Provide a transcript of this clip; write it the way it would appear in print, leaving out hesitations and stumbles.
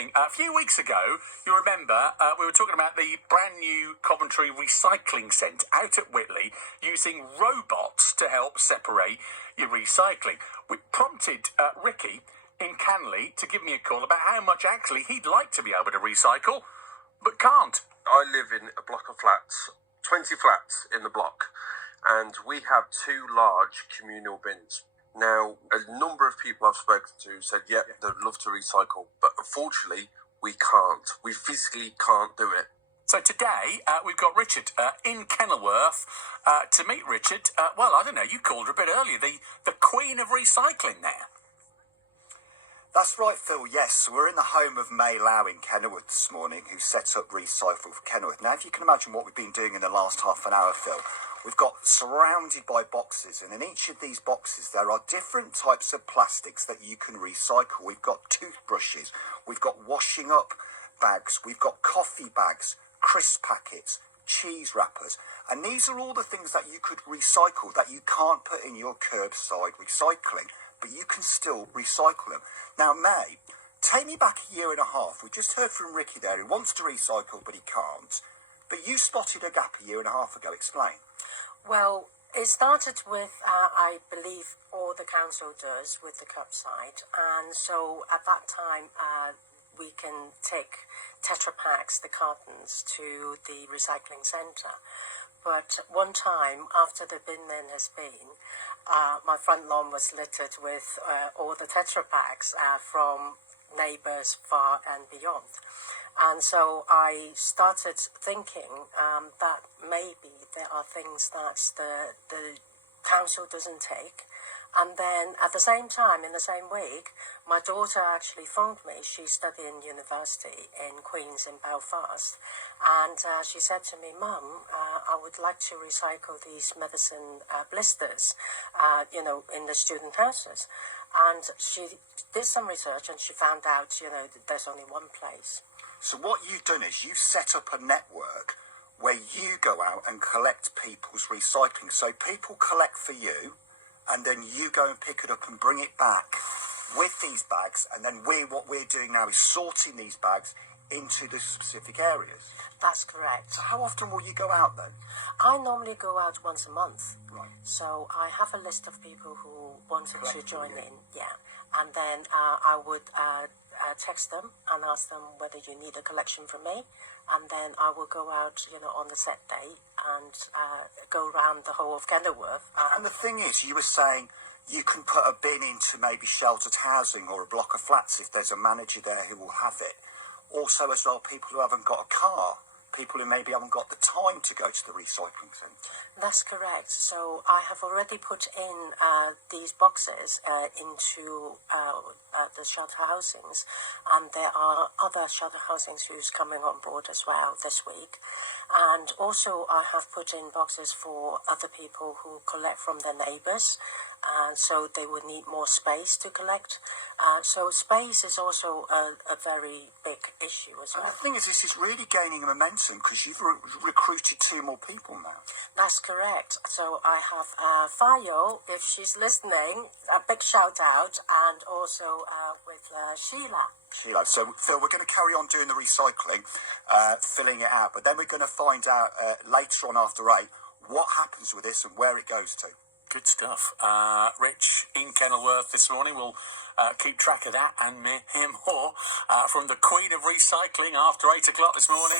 morning. A few weeks ago, you remember, we were talking about the brand new Coventry Recycling Centre out at Whitley, using robots to help separate your recycling. We prompted Ricky in Canley to give me a call about how much actually he'd like to be able to recycle, but can't. I live in a block of flats, 20 flats in the block, and we have 2 large communal bins. Now, a number of people I've spoken to said, yeah, they'd love to recycle, but unfortunately, we can't. We physically can't do it. So today, we've got Richard in Kenilworth to meet Richard. Well, I don't know, you called her a bit earlier, the queen of recycling there. That's right, Phil, yes. We're in the home of May Lau in Kenilworth this morning, who set up Recycle for Kenilworth. Now, if you can imagine what we've been doing in the last half an hour, Phil, we've got surrounded by boxes, and in each of these boxes there are different types of plastics that you can recycle. We've got toothbrushes, we've got washing up bags, we've got coffee bags, crisp packets, cheese wrappers, and these are all the things that you could recycle that you can't put in your curbside recycling, but you can still recycle them. Now, May, take me back a year and a half. We just heard from Ricky there, who wants to recycle, but he can't. But you spotted a gap a year and a half ago. Explain. Well, it started with, I believe, all the council does with the kerbside. And so at that time, we can take Tetra Packs, the cartons, to the recycling centre. But one time, after the bin man has been, my front lawn was littered with all the Tetra Packs from neighbours far and beyond. And so I started thinking that maybe there are things that the council doesn't take. And then at the same time, in the same week, my daughter actually phoned me. She's studying university in Queen's in Belfast. And she said to me, Mum, I would like to recycle these medicine blisters, in the student houses. And she did some research and she found out, that there's only one place. So what you've done is you've set up a network where you go out and collect people's recycling. So people collect for you, and then you go and pick it up and bring it back with these bags, and then what we're doing now is sorting these bags into the specific areas. That's correct. So how often will you go out then? I normally go out once a month. Right. So I have a list of people who wanted to join in, and then I would text them and ask them whether you need a collection from me, and then I will go out, on the set day and go around the whole of Kenilworth. And the thing is, you were saying you can put a bin into maybe sheltered housing or a block of flats if there's a manager there who will have it. Also, as well, people who haven't got a car, people who maybe haven't got the time to go to the recycling centre. That's correct. So I have already put in these boxes into the shelter housings, and there are other shelter housings who's coming on board as well this week. And also I have put in boxes for other people who collect from their neighbours, so they would need more space to collect. So space is also a very big issue as well. And the thing is, this is really gaining momentum because you've recruited 2 more people now. That's correct. So I have Fayo, if she's listening, a big shout out, and also with Sheila. So, Phil, we're going to carry on doing the recycling, filling it out, but then we're going to find out later on after 8 what happens with this and where it goes to. Good stuff. Rich in Kenilworth this morning. We'll keep track of that and hear more from the queen of recycling after 8 o'clock this morning.